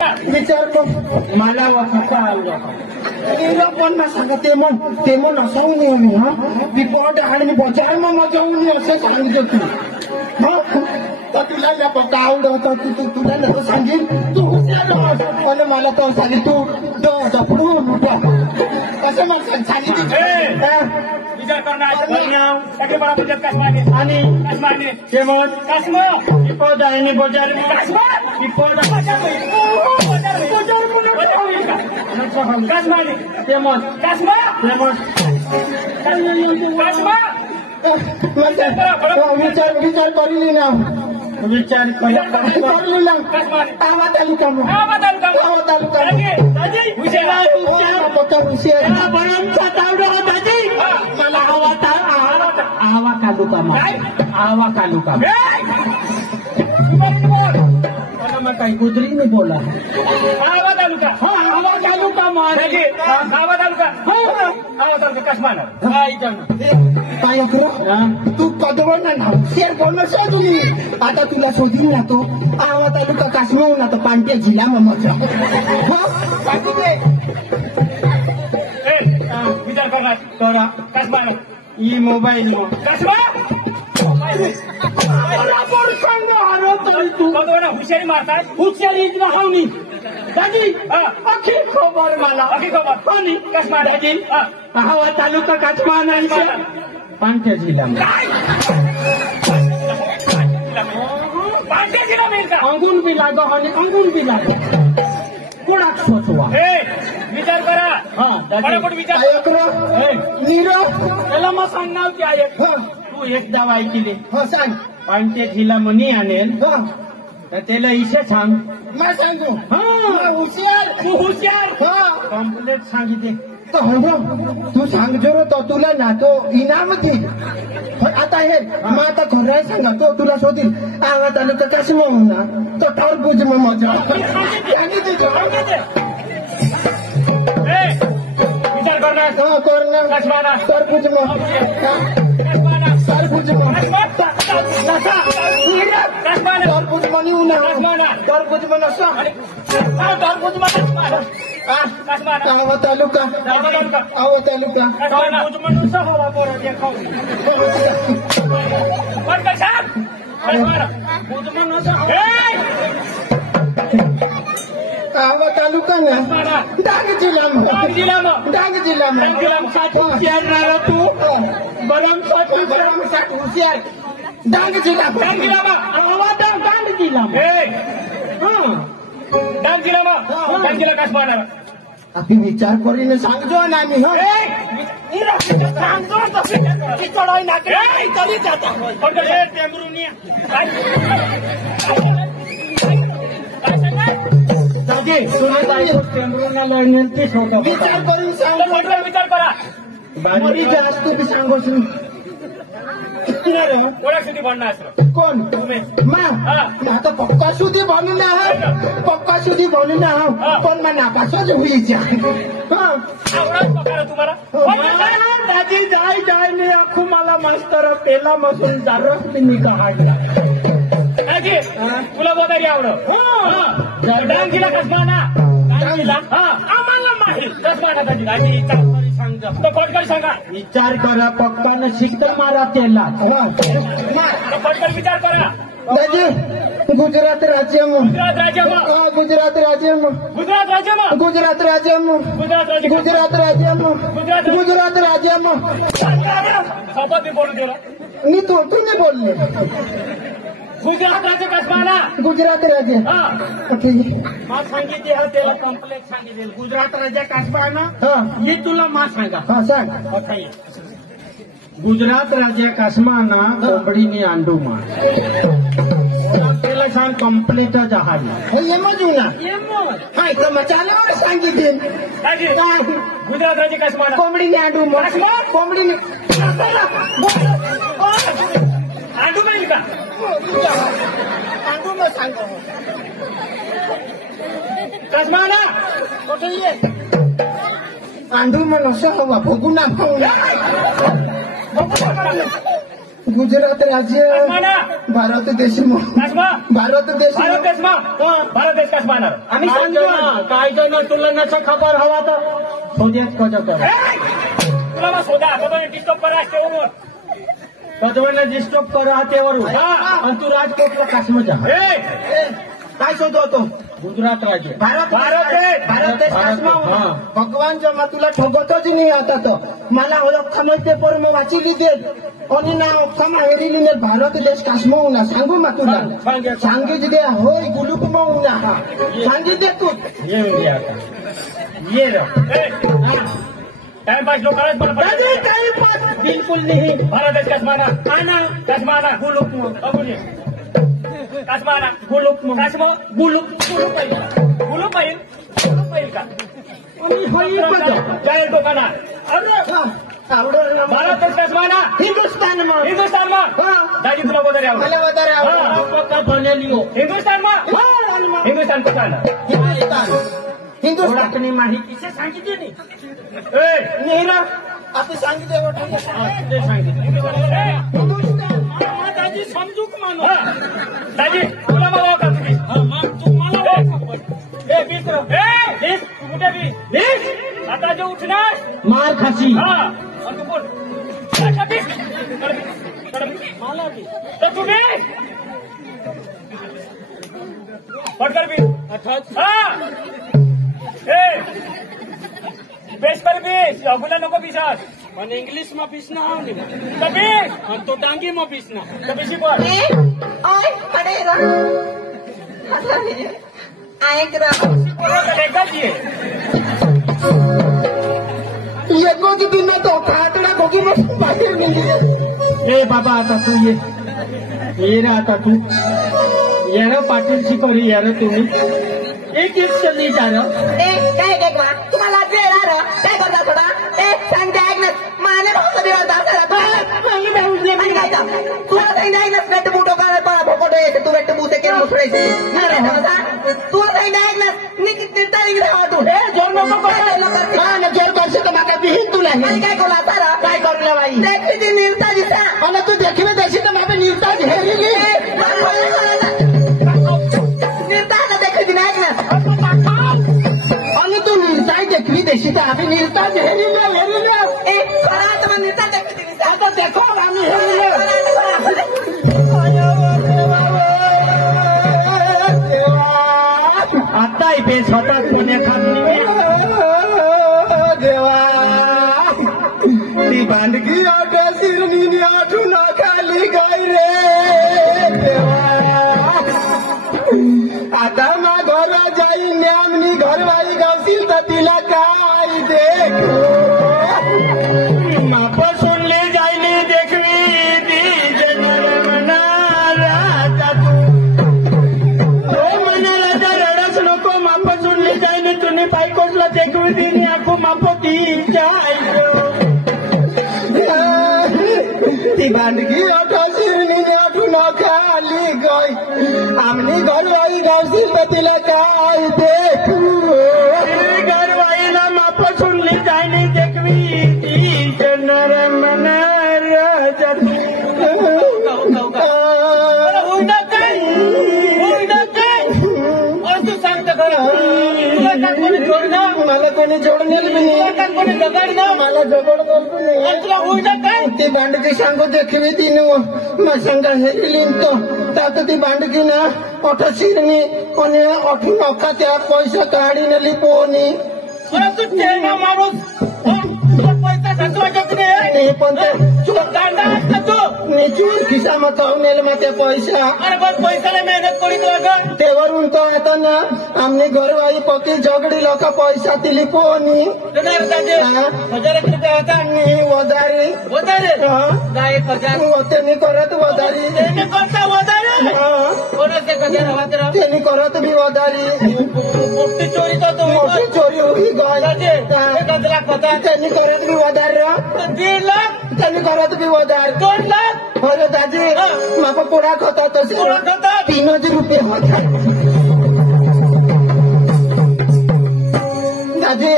विचार कर मला वाचा पण ना सांगा ते मग असं नाही हा रिपोर्ट आणि बजार मग माझ्या असं सांगितलं तू तर तुला ना पक्का आवडत तुला नको सांगेल तू पण मला तर सांगेल तू जपडून कसं मग सांगितलं विचार करणार आणि शेमत रिपोर्ट आणि बजार विचार करली ना विचार करली ना आवा तालुका मला आवा तालुका मैं कहीं गुजरी नहीं बोला आवा तालुका कसमान काय तू कधवळ ना शेर बोलणं शोधली आता तुला शोधली ना तो आवा तालुका काश्मीर ना तर पांट्या जिल्हा मग मजा विचार करणार तोरा कसमान ही मोबाईल हुशारी मारतात हुशारी राहवनी दादी अखी खबर मला कोणी कसमा दादी आवा तालुका काचमान आणि पांट्या जिल्हा पांट्या जिल्हा मिळता अंगून बी लाग आणि अंगून बी लाग कोणाक सोचवा विचार करा फटाफट विचार नीरव त्याला मग सांगणार की आहे तू एकदा ऐकले हो सांग पांट्या जिल्हा मनी आणेल तर त्याला इशे सांग मी सांगू हुशार कम्प्लेट सांगितले तू सांग जरो तो तुला ना तो इनाम देईल आता हे मग आता खरं सांगा तो तुला शोधील आवाज आलं तर कसं म्हणून ना तो टरबूज मग मजा विचार करणार टरबूज मनी उन्हा टरबूज मन असं आवा तालुका आवा तालुका ना डांग जिल्हा तू बरमसाठी हुशार डांग जिल्हा आवा डांग जिल्हा आपण विचार करीने सांगतो ना आम्ही चढाई नाके तरी जाता विचार करून सांग विचार करा बरी जास्त तुम्ही सांगो कोणासाठी बनणार कोण आता पक्का सुधी बनून पण मग नापासच होईच्या तुम्हाला दादी जाय नाही आखू मला मास्तर पेला मसून जारस मी निघाला तुला बोलायची आवड डांगीला कसबाना आम्हाला माहीत कसबाना पटकन सांगा विचार करा पक्कानं शिक्त मारा त्याला पटकन विचार करा दादी गुजरात राज्य शपथ बोलू दिला मी तुम्ही बोलले गुजरात राज्य कसबाना गुजरात राज्य मा सांगितले त्याला कम्प्लेट सांगितले गुजरात राज्य कसबाना मी तुला मा सांगा सांग गुजरात राज्य काश्माना कोंबडीनी अंडू मा त्याला सांग कम्प्लेट जहाज हाय तर मचाल्यावर सांगितले गुजरात राज्य कसबाना कोंबडीने अंडू मा कोंबडीने अंडू नाही का अंडू मग सांग कसबाना अंडू मग असं हवा बघू ना गुजरात राज्य भारत देश भारत देश भारत देश कस मानणार आम्ही सांगतो काय ना तुला नसं खबर हवा तर सोद्यात कजत तुला मग शोधा डिस्टर्ब करा तेवढं पदवांना डिस्टर्ब करा तेवढ आणि तू राजकोटला काश्मीर काय शोधतो गुजरात राज्य भारत देश भगवान जेव्हा तुला ठोकतच नाही आता तर मला ओळख पेपर मी वाचिली देत आणि ना अख्खा माहेरी लिहिले भारत देश काश्मीर ना सांगू मग तुला सांगित दे होय गुलूक मग ना सांगित दे तू ये टाइमपास लोग टाइमपास बिल्कुल नहीं भारत देश कसमाना गुलूक Kasmana, guluk, kasmo, guluk pail ka. Jaya to kana. Bharat desh kasmana. Hindustan ma. Daji tula bodare aao. Mala bodare aao. Paka bane liyo. Hindustan ma. Hindustan ko kana. Hindustan apni माहिती से सांगितले नाही. नेहरा आपण सांगितले ते सांगितले. दाजी समजू का मानो दाजी तुला मला का तुम्ही तू मला मित्र कुठे बी आता जो उठणार मार खाची तू बोल मला तर तुम्ही पटकर भी बेस पर बीस अगुला नको पिसास पण इंग्लिश में पीसना कभी हम तो डांगी में पीसना कभी सी बोल येतो की बिना तो खातडा खोकी बाहेर मिळते ए बाबा आता तू ये रे आता तू यार पाटील शिकवली यार तुम्ही एक चली जा काय तुम्हाला काय करता थोडा सांगते ऐक ना माने भाऊ तुला सांगते ऐक ना बेट बुटो का पळा भोकोट येते तू बेट बुसे केलं मुसळायचे तुला सांगते ऐक ना निर्ता राहा तू जोर नको जोर करशील तर माका बी तुला काय करू तारा काय करू बाई देखी निर्ता दिसा आणि तू देखील देशील तर माका निर्ता झेरली निर्ता देखी ऐक ना आणि तू निर्ता देखील देशील तर आम्ही निर्ता झेरली खरा तर निर्ता देखी आता देखो आम्ही आता इथे स्वतः पुण्याखात देवा ती भांडगी आठ्या शिरणी आठून खाली गई रे देवा आता मा घरा जाई न्यामनी घरवाई गावतील तर तिला काय देख माप सुनले जाईने देखवी ती जनर मना राजा तो म्हणाला तर रडच नको माप सुनले जाईने तुम्ही बायकोटला देखवी दिली आखो माप तीच्या ती भांडगी आठा शिरणी आठून खाली गई आमनी घरवाई गावतील तर तिला काय देखू घरवाईला माप सुनली जाईने देखवी ती जनर मना राजा तू सांगतो खरं मला कोणी जोडणार कोणी जगाड मला जगड बोलतो नाही तुला होईना काय ती भांडकी सांगू देखील तिने सांगा हेरिलीन तो आता ती भांडकी ना अठ शिरणी कोणी अठून अख्खा त्या पैसा काढी नेली पोनी तू ना माणूस पैसा साचवायचा नाही पण तुला कांदा असता तू निचून खिसा मत नेल मग त्या पैसा अरे पण पैसाला मेहनत करीत लागल तेवरून तो आता ना आमने घरवाई पकी झगडी लोक पैसा दिली पोनी 1000 रुपये होता वदारी काय 1000 होते मी करत वदारी करता वदारी कोणाचे 1000 हवा त्यांनी करत बी वदारी मोठी चोरी तो मोठी चोरी होई गय 1 लाख होता त्यांनी करत बी वदार 1.5 लाख त्यांनी करत बी वदार 2 लाख अरे दादी माका पुढाक होता तसे 3,000 रुपये होता दादी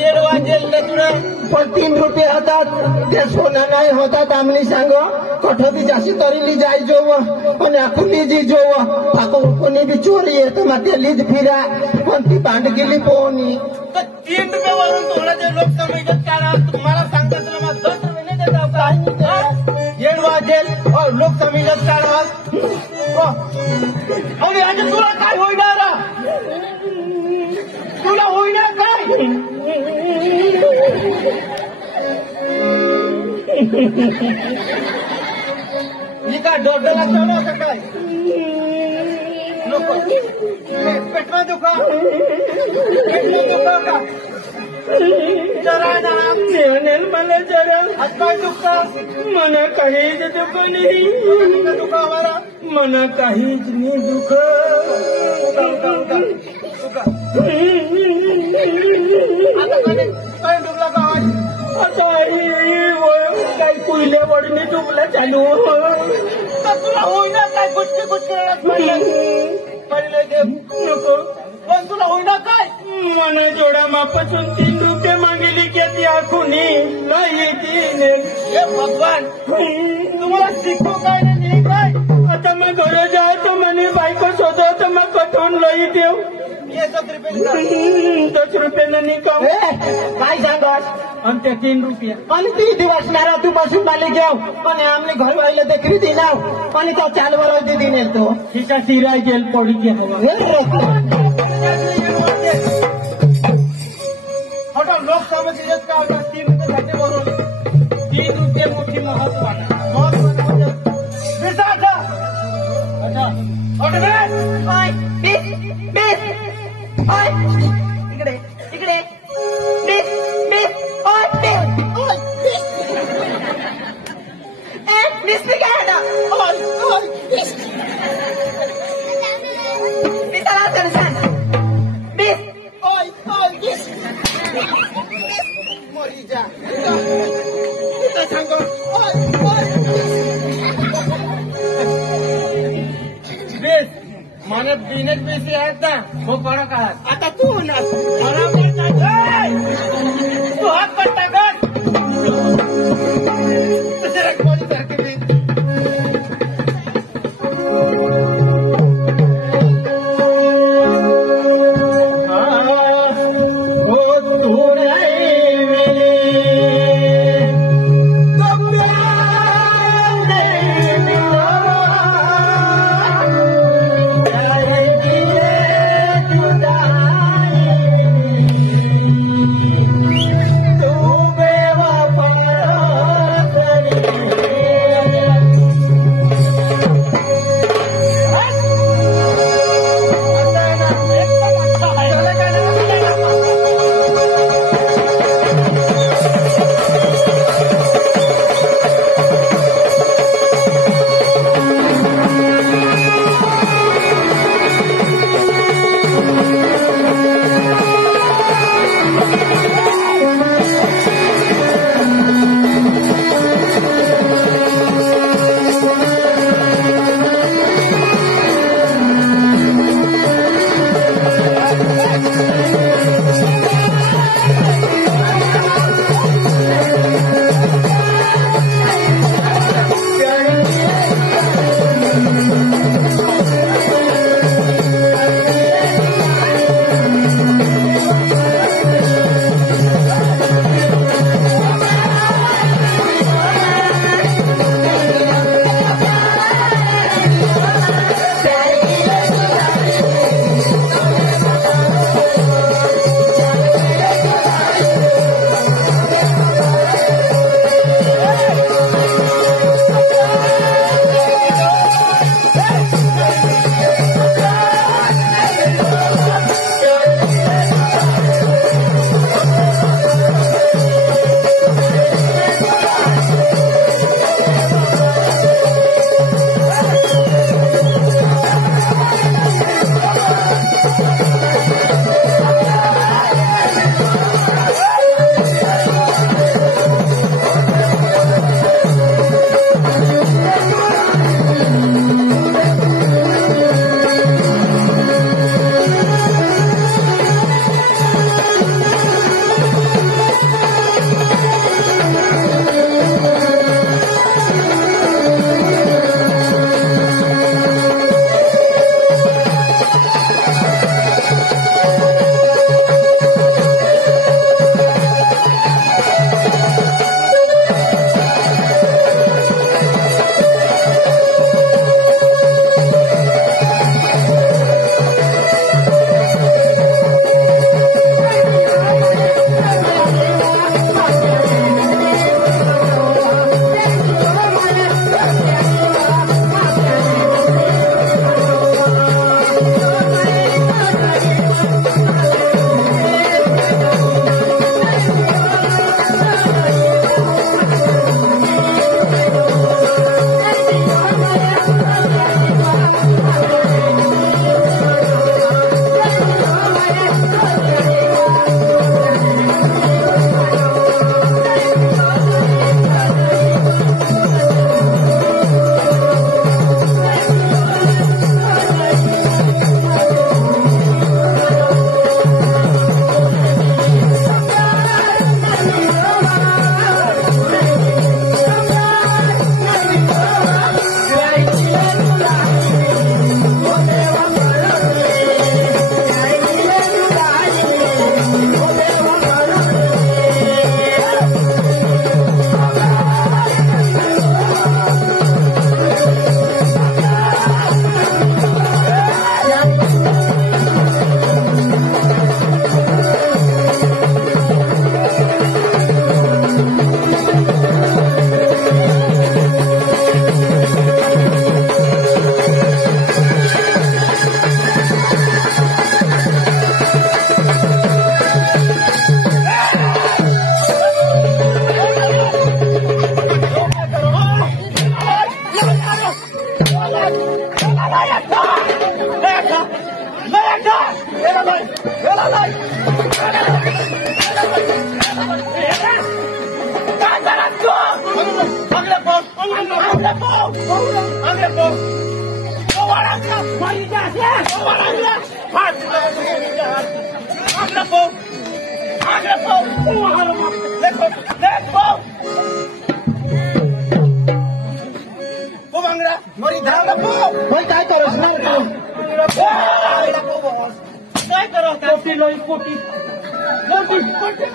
येडवा जेल तुला पण 3 रुपये होतात ते सोना नाही होतात आम्ही सांग कठो भी जासी तरी ली जाई जो और आखु लीजी जो आको कोनी भी चोरी है तो मते लीज फिरा कोणती बांड गेली पोनी तर 3 रुपये वरून थोडा जे लोक समजत करा तुम्हाला सांगता तुला मग 10 रुपये नाही देता काय येड वाजेल और लोक समजत करा अरे आज तुला काय होईना तुला होईना काय मी काय डोक्याला चढव का काय नको पेटवा दुखा का जरा ना नेल मला जरा आज काय दुखा मना काहीच दुख नाही दुखा हमारा मना काहीच नाही दुख काय दुखला का आता काय कुईले वडीने दुखला चालू तुला होईना काय कुठे कुठे नको पण तुला होईना काय मला जोडा मापासून 3 रुपये मागेली की ती आखुनी नाही तीने हे भगवान तुम्हाला शिकू काय नाही काय आता मग घर जाय तो म्हणे बायको शोधव तर मग कठवून लई देव 10 रुपये नाही का काय सांगस आणि त्या 3 रुपये आणि ती दिवसणारा तू बसून आले घेऊ आणि आमने घर वाले देखील दिनाव आणि त्या चालवर दिनेल तो तिचा सिराय गेल पडी की हवा लोक समजत का 3 रुपये घाटे बरोबर 3 रुपये मोठी महत्वाना इकडे इकडे बीस बीस ओय बीस ओय बीस मी काय ना ओय ओय बीस बीसाला सरसान बीस ओय ओय बीस मरी जा सांगो ओय ओय बेस મને बिनेट बेसी आहेत ना हो बडा काळात आता तू ना मला तू हात पडता का जुदा काय करस ना काय करत कोटी लोई कोटी कोटी कोटी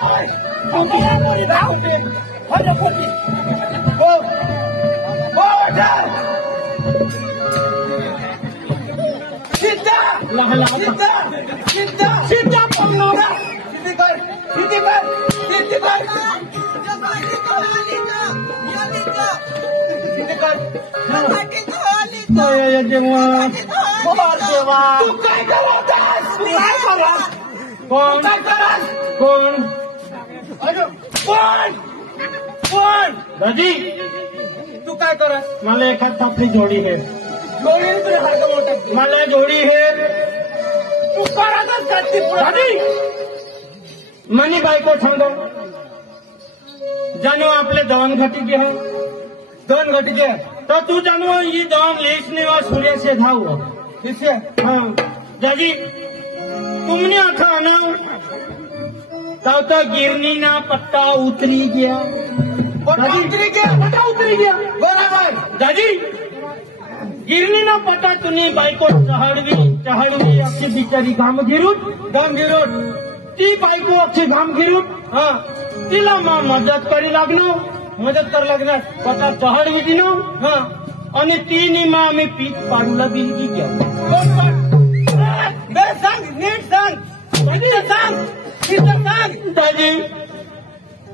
कोटी धावते हजे कोटी हो हो सीधा सीधा सीधा सीधा पकड़ोगा सीधी कर सीधी कर सीधी कर सीधी कर तू काय करतस कोण काय करस कोण अरे कोण कोण दादी तू काय करस मला एखाद आपली जोडी है जोडी तुझ्यासारखं मोठं मला जोडी है तू करतच जाती दादी मनी बायको सांगतो जानो आपले दोन घटी हो दोन घटी तो तू जानो ये दोन लेसने और सूर्य से धाव किससे हाँ दादी तुमने आखा ना तब तो गिरनी ना पत्ता उतरी गया पत्ता उतरी गया बोला भाई दादी गिरनी ना पत्ता तुनी बायको चहड़वी अक्षी बिचारी घाम गिरूट ती बायको अक्षी घाम गिरूट हाँ तिला मा मदत करी लागणार पत्ता चहड़वी दिनो हाँ आणि ती मा आम्ही पीठ पाडूला बिलगी घ्या सांग नीट सांग सांग सांग दादी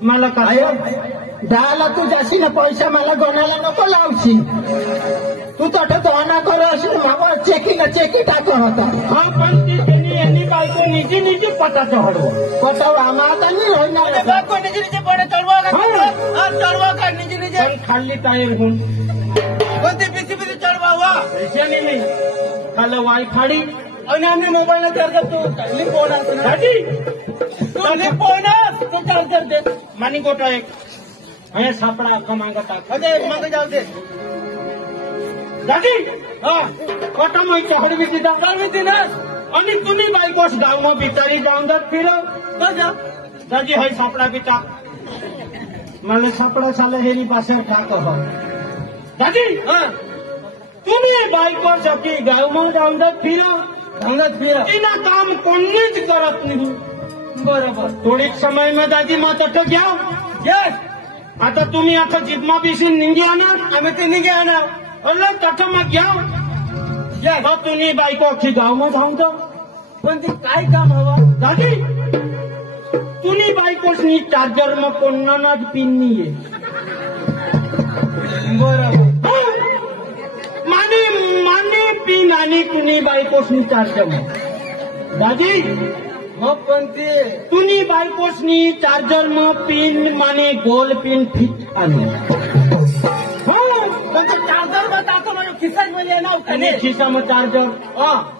मला काय दहाला तू जाशी ना पैसा मला गोणाला नको लावशी तू तट दोना करस मावा चेकी टाको होता हा पण ती यांनी बायको निजी पता चढव पटाव आम्हाला नाही होणार बायको निजी पडे चढवा का निजी खाल्ली टायर होऊन कोणती पिसी चढवा पैसे नाही खाल्लं वाय फाडी आणि आम्ही मोबाईलला चार्जर तू लिपोना तू लिपोना तू चार्जर दे मानी गोटा एक हे सापडा अख्खा मागं टाक अरे मागं जाऊ दे दादी हा कोटा माहिती हडवी तिथं चालवी ना आणि तुम्ही बायकोस गावमा बिचारी जाऊन जात फिरव जा दादी हाय सापडा बिटा मला सापडा साला हेरी पासे टाक दादी हा तुम्ही बायकोस आपली गावमा जाऊन जात फिरव तिना काम कोणीच करत नाही बरोबर थोडीच समय में दादी मत घ्या यस आता तुम्ही आता जिद्मा बिसून निघी आणा आम्ही ते निघे आणा अल्ला तट मग घ्या यस तुम्ही बायको अख्खी गाव मग धावून जा पण ती काय काम हवा दादी तुम्ही बायकोसनी चार्जर मग कोणानाच पिन नाहीये बरोबर माने पिन आणि कुणी बायकोसनी चार्जर दादी मग पण ते तुनी बायकोसनी चार्जर मग पिन माने गोल पिन फिट आणि हो पण चार्जर बतातो ना खिसा मध्ये नाव आणि खिसा मग चार्जर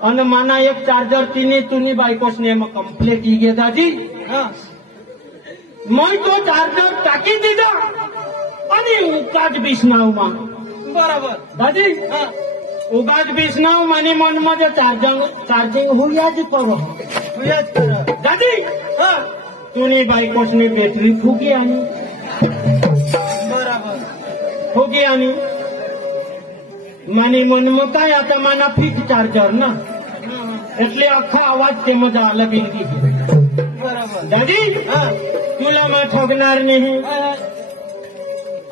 आणि माना एक चार्जर तिने तुनी बायकोसने मग कंप्लीट ही घे दादी मग तो चार्जर टाकी दिला आणि उगाच बिसनाव मा बरोबर दादी उगाच बिसनाव माने मन मध्ये चार्जिंग हुयाच करो दादी तुनी बायकोसने बॅटरी फुगी आणि बरोबर फुगी आणि माने मन मग काय आता माना फिट चार्जर ना એટલે આખો અવાજ તેમાં આલા બિંદી બરાબર દાદી तुला मग ठगणार नाही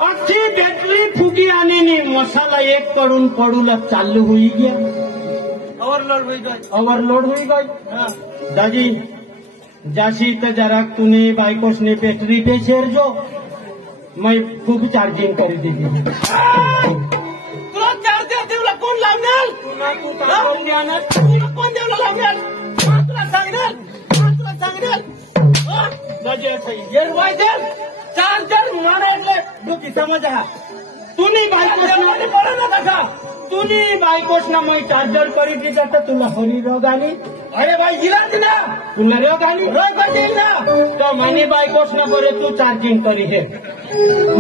अख्खी बॅटरी फुगी आणि मसाला एक पडून पडूला चालू होई गया ओव्हरलोड होई गई दादी जाशी तर जरा तूने बायकोसने बॅटरी पे शेर जो मैं खूप चार्जिंग करी दिली तुला चार्जर देवला कोण लावणार तुला कोण देवला लावणार तुला सांगणार चार्जर मारे डोकी समज हा तुनी बायकोसना मग चार्जर करी दिला तर तुला हरी रोग आली अरे भाई गिला ना तुला रे गाली ना तो मैंने बायकोच न बरे तू चार्जिंग करी हे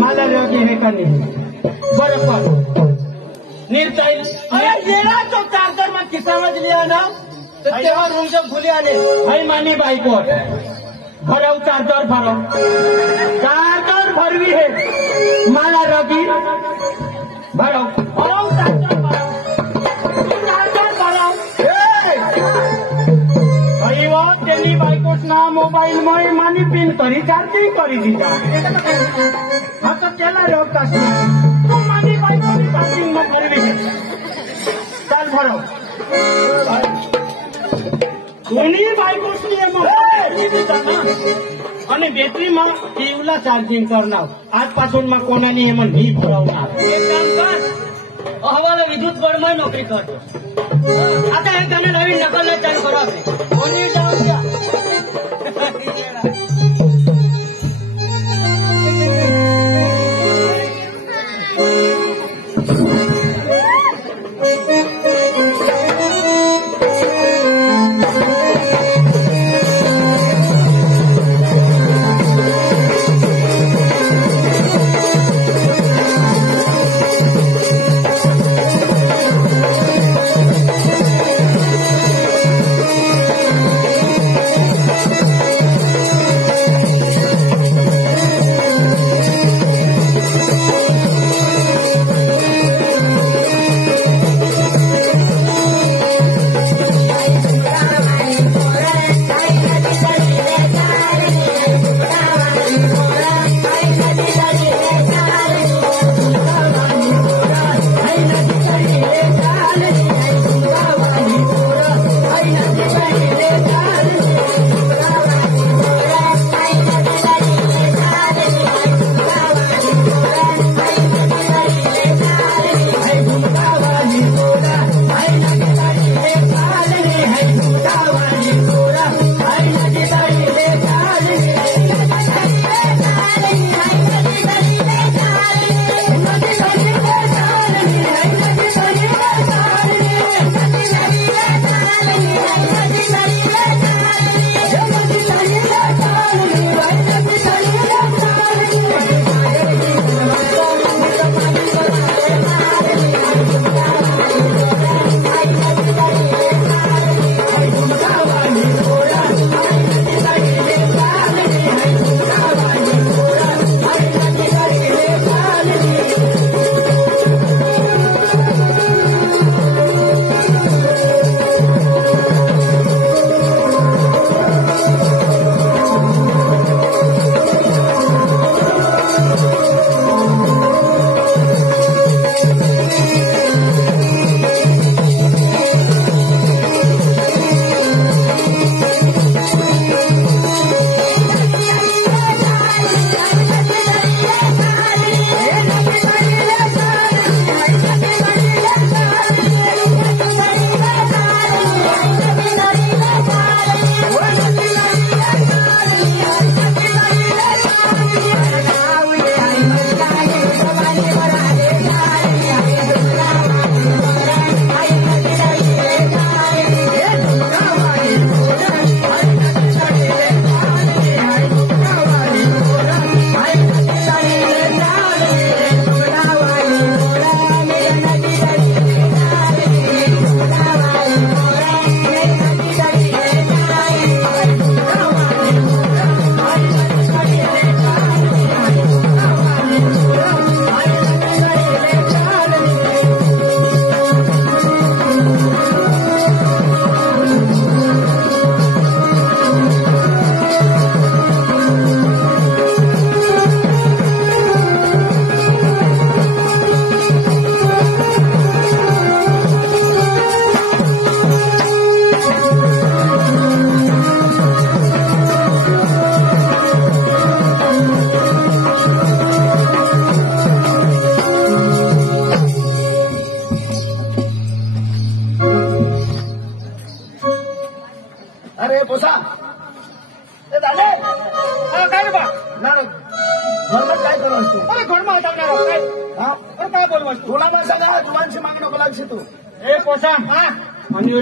मला रे हे का नाही बरोबर निर्चाइल अरे येरा तो चार्जर में किसा समझ लिया ना तो तेरा रूम से भूले आने भाई मानी बायको भराव चार्जर भरवी है मला रगी भराव चार्जर भराव त्यांनी बायकोच ना मोबाईल मुळे मानी पिन करी चार्जिंग करी दिला आता त्याला रोग कसं तू मानी बायकोनी चार्जिंग मग भरवी है चाल भराव दोन्ही बायकोच आणि बॅटरी मग टीव्हीला चार्जिंग करणार आजपासून मग कोणाने हे मी भरवणार एक काम कर अहवाला विद्युत बोर्डमध्ये नोकरी करतो आता हे गाणं नवीन नकल चालू करा कोणी जाऊन द्या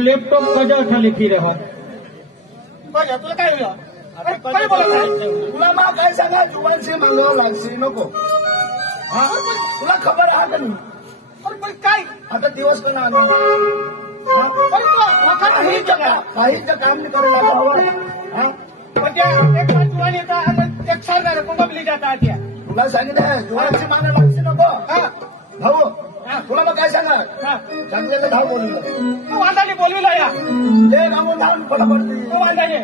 लैपटॉप कजा उठा फिरे हो बघा तुला काय होईल काय बोलत तुला मा काय सांगा जुवानशी मागावं लागशी नको हा तुला खबर आहे का नाही पण काय आता दिवस पण आला काहीच काम नाही करायला हवं पण त्या एक जुवान येतात एक सरदार कोंबली जातात त्या तुला सांगितलं जुवानशी मागा लागशी नको भाऊ तुला मग काय सांगा चांगल्याला धाव बोलून तू वांदाने बोलविला या ले मागून धावून पडते तू वांदाने